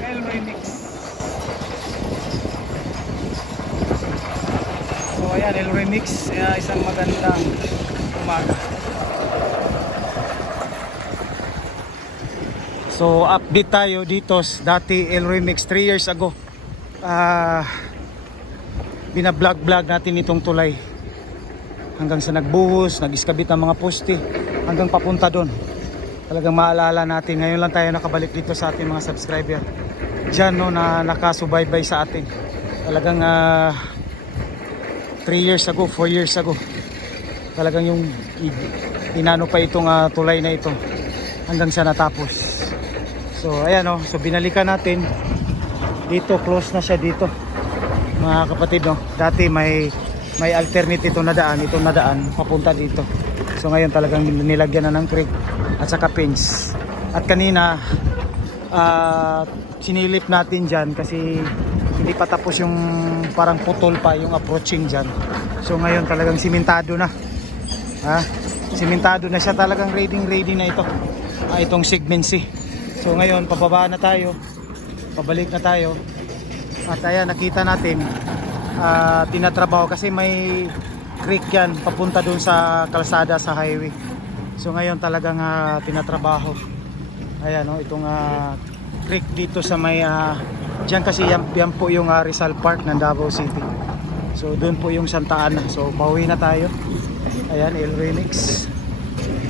El Remix. So ayan, El Remix, isang magandang umaga. So update tayo dito. Dati El Remix 3 years ago, binablog natin itong tulay hanggang sa nagbuhos, nag-iskabit ng mga poste hanggang papunta doon. Talagang maalala natin, ngayon lang tayo nakabalik dito sa ating mga subscriber dyan, no, na nakasubaybay sa atin. Talagang 3 years ago, 4 years ago, talagang yung inano pa itong tulay na ito hanggang sa natapos. So ayan, no, so binalikan natin dito, close na siya dito mga kapatid, no. Dati may alternate itong nadaan papunta dito. So ngayon talagang nilagyan na ng creek at saka fence. At kanina sinilip natin dyan kasi hindi pa tapos yung parang putol pa yung approaching dyan. So ngayon talagang simentado na, simentado na siya, talagang ready na ito, itong segment C. So ngayon pababa na tayo, pabalik na tayo. At ayan, nakita natin tinatrabaho kasi may creek yan papunta dun sa kalsada, sa highway. So ngayon talagang tinatrabaho. Ayan, no, itong creek dito sa may dyan kasi yan po yung Rizal Park ng Davao City. So dun po yung Santa Ana. So pauwi na tayo. Ayan, El Remix.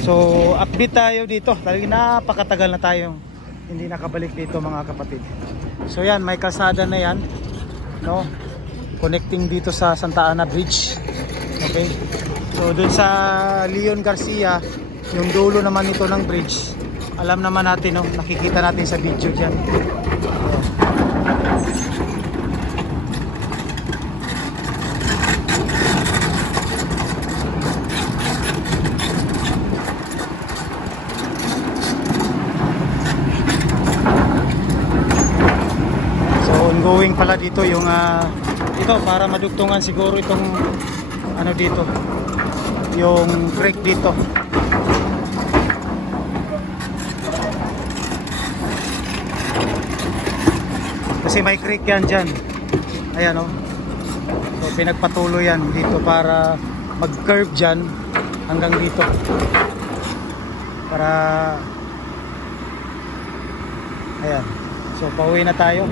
So update tayo dito. Talagang napakatagal na tayo hindi nakabalik dito mga kapatid. So yan, may kalsada na yan, no, connecting dito sa Santa Ana Bridge. Okay, so dun sa Leon Garcia, yung dulo naman ito ng bridge, alam naman natin, no, nakikita natin sa video dyan. Ongoing pala dito yung ito para madugtungan siguro itong ano dito, yung creek dito. Kasi may creek yan dyan. Ayan, o. So pinagpatuloy yan dito para mag-curve dyan hanggang dito. Para ayan. So pauwi na tayo.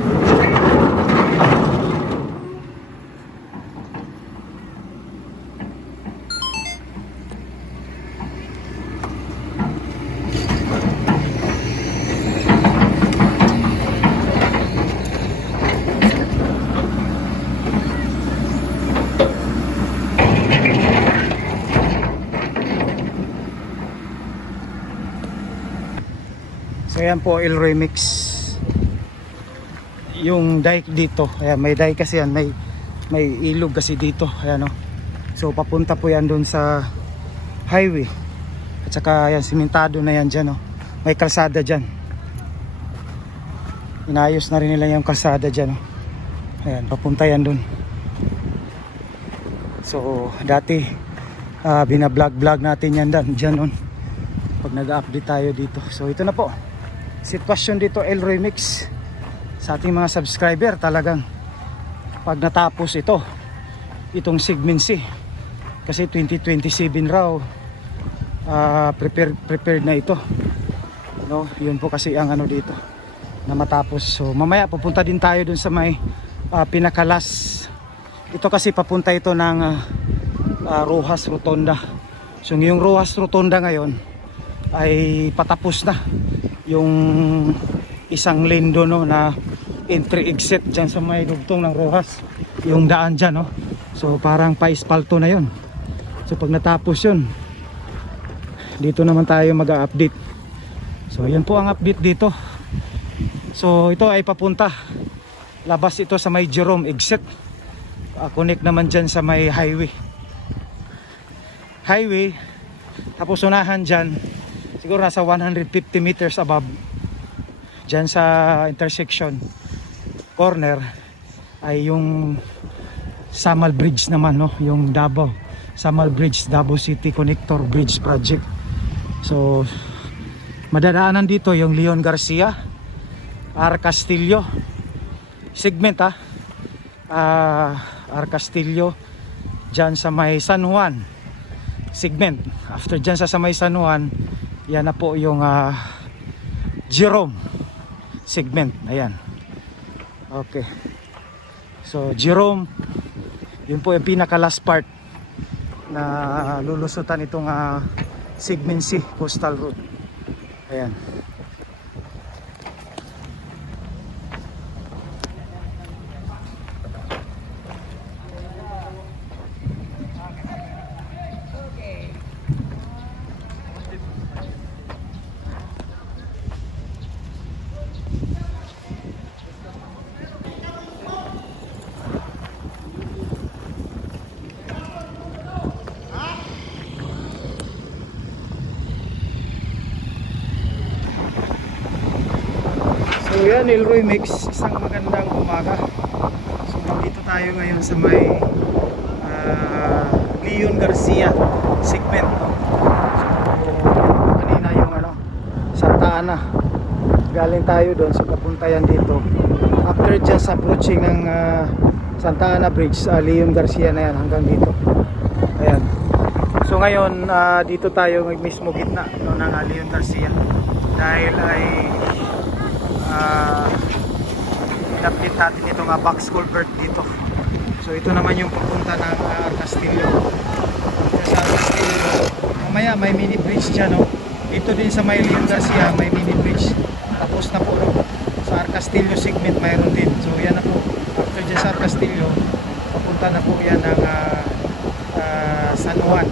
So yan po, El Remix. Yung dike dito, ayan, may dike kasi yan, may ilog kasi dito, ayan, no. So papunta po yan doon sa highway. At saka yan, simentado na yan dyan, no. May kalsada dyan. Inayos na rin nila yung kalsada dyan, no. Ayan, papunta yan doon. So dati binablog natin yan dyan noon pag nag-update tayo dito. So ito na po sitwasyon dito, El Remix, sa ating mga subscriber. Talagang pag natapos itong segment C, kasi 2027 raw, prepared na ito, no? Yun po kasi ang ano dito na matapos. So mamaya pupunta din tayo dun sa may pinakalas. Ito kasi papunta ito ng Rojas Rotonda. So yung Rojas Rotonda ngayon ay patapos na yung isang lane doon, no, na entry exit dyan sa may dugtong ng Rojas, yung daan dyan, no. So parang pa-espalto na yon. So pag natapos yun, dito naman tayo mag-update. So yan po ang update dito. So ito ay papunta, labas ito sa may Jerome exit, connect naman dyan sa may highway. Tapos unahan dyan siguro nasa 150 meters above dyan sa intersection corner ay yung Samal Bridge naman, no, yung Samal Bridge, Davao City Connector Bridge Project. So madadaanan dito yung Leon Garcia, R. Castillo segment R. Castillo dyan sa may San Juan segment. After dyan sa may San Juan, yan na po yung Jerome segment. Ayan. Okay. So Jerome, yun po yung pinaka last part na lulusutan itong segment C coastal road. Ayan. So yan, Elroy Mix, isang magandang umaga. So nandito tayo ngayon sa may Leon Garcia segment, no? So kanina yung Santa Ana, galing tayo doon, so papunta yan dito. After just approaching ng Santa Ana Bridge, Leon Garcia na yan hanggang dito. Ayan. So ngayon dito tayo mismo gitna, no, ng Leon Garcia, dahil ay in-update natin itong box culvert dito. So ito naman yung papunta ng Castillo. Sa Castillo, mamaya may mini bridge dyan, no? Dito din sa may Leon Garcia may mini bridge. Tapos na po, no? Sa Castillo segment mayroon din. So yan na po, after dyan sa Castillo, papunta na po yan ng San Juan.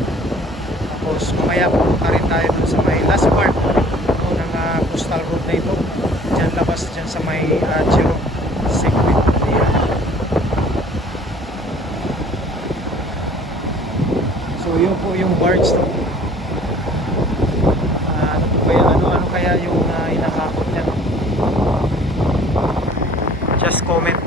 Tapos mamaya pupunta rin tayo dun sa may last part ng coastal road na ito, dyan labas dyan sa may Jerome segment. Ayan. So yun po yung barge, no? Ano po kaya, ano kaya yung inakakot niya, no? Just comment.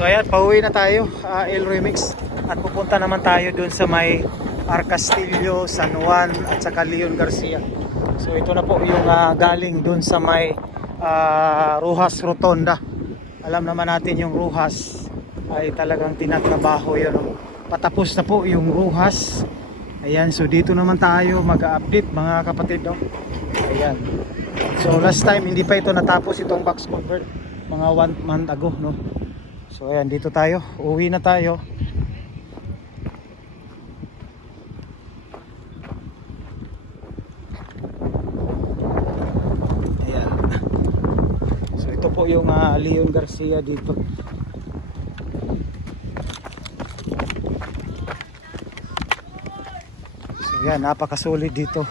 So ayan, pauwi na tayo, Elroy Mix, at pupunta naman tayo dun sa may R. Castillo, San Juan at saka Leon Garcia. So ito na po yung galing dun sa may Rojas Rotonda. Alam naman natin yung Rojas ay talagang tinatrabaho yun, no? Patapos na po yung Rojas. Ayan, so dito naman tayo mag-update mga kapatid, no? Ayan. So last time hindi pa ito natapos, itong box culvert, mga 1 month ago, no? So ayan, dito tayo, uwi na tayo. Ayan. So ito po yung Leon Garcia dito. So yan, napakasolid dito.